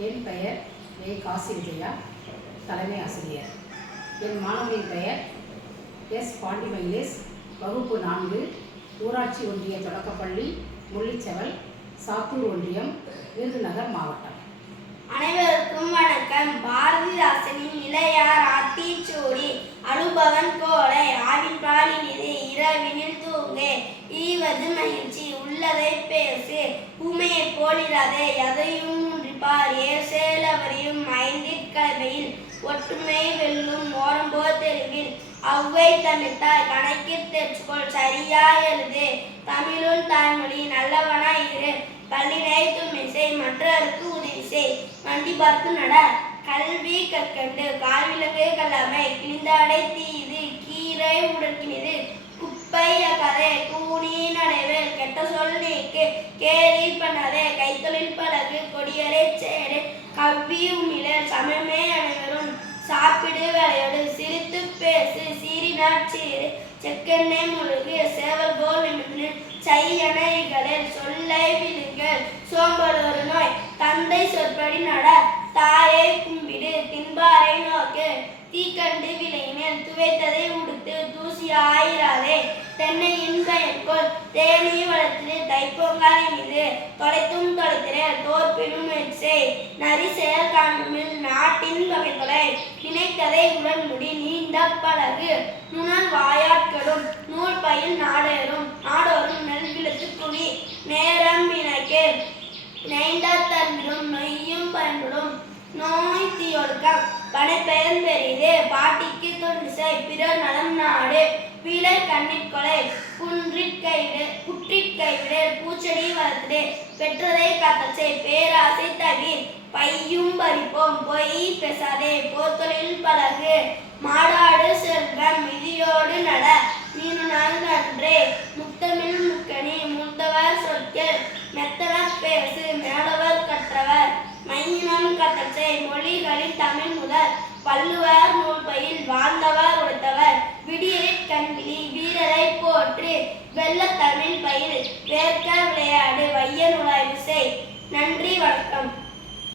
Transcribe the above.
என் பெயர் வே. காசி விஜயா, தலைமை ஆசிரியர். என் மாணவியின் பெயர் எஸ். பாண்டி மயிலேஷ், வகுப்பு 4, ஊராட்சி ஒன்றிய தொடக்கப்பள்ளி, முள்ளிச்செவல், சாத்தூர் ஒன்றியம், விருதுநகர் மாவட்டம். அனைவருக்கும் வணக்கம். பாரதிதாசனின் இளையார் ஆத்திச்சூடி அனுபவன் கோலை ஆவின் பாலினிது இரவினில் தூங்கே ஈவது மகிழ்ச்சி உள்ளதை பேசு ஊமையை போலிராதே எதையும் ஒன்றிப்பார் ஏசேலவரையும் ஐந்திற்கலவையில் ஒற்றுமை வெல்லும் ஓரம்போ தெருவில் அவ்வை தமிழ்த்தாய் கணக்கில் தெரிச்சுக்கொள் சரியா எழுது தமிழுள் தாய்மொழி நல்லவனாய் இரு கல்லினை துமிசை மற்றவருக்கு உதவி செய் வண்டி பார்த்து நட கல்வி கற்கண்டு கால்விலங்கு கல்லாமை கிழிந்தாடை தீது கீரை உடற்கினிது குப்பை கதை கூனி நடைவேல் கெட்ட சொல் நீக்கு கேலி பண்ணாதே கைத்தொழில் பழகு கொடியரை சேடு கவ்வி உமிழல் சமமே அனைவரும் சாப்பிடு விளையாடு சிரித்து பேசு சீரினாட்சீரு செக்கெண்ணெய் முழுகு சேவல் போல் நிமிர்ந்து செய்யணைகளில் சொல்லை விழுங்கள் சோம்பலொரு நோய் தந்தை சொற்படி நட தாயை கும்பிடு தின்பாரை நோக்கு தீக்கண்டு விளையினில் துவைத்ததை உடுத்து தூசி ஆயிராதே தென்னையின் பயன்கொள் தேனி வளர்த்து தைப்பொங்காலை மீது தொலைத்தும் தொலைத்திரே தோற்பினும் செய் நரி செயல் காணுமில் நாட்டின் வகைகளை நினைத்ததை உடன்முடி நீண்ட பழகு நுணர் வாயாட்களும் நூல் பயில் நாடேறும் நாடோறும் நெல் விழுத்து குழி நேரம் வினைக்கு நெய்ந்த தன்னும் நொய்யும் பயன்படும் நோய் தீயொழுக்கம் பனைப்பெயர் பெரிது பாட்டிக்கு தொண்டிசை பிறர் நலம் நாடு பிழை கண்ணிற்கொலை குற்றிற்கைவிடு பூச்செடி வளர்த்து பெற்றதை காத்தச்சை பேராசை தவிர் பையும் பறிப்போம் பொய் பேசாதே போத்தொழில் பழகு மாடாடு செல்வம் மிதியோடு நட மீனுநாள் நன்றே முத்தமிழ் முக்கணி மூத்தவர் சொற்கள் மெத்தனர் பேசு மேலவர் கற்றவர் மையினம் கத்தச்சை மொழிகளின் தமிழ் முதல் வள்ளுவர் நூல் பயில் வாழ்ந்தவர் உடைத்தவர் விடியலிற் கண்விழி வீரரை போற்று வெள்ள தமிழ் பயில் வேர்க்க விளையாடு வைய நுழைவு செய். நன்றி, வணக்கம்.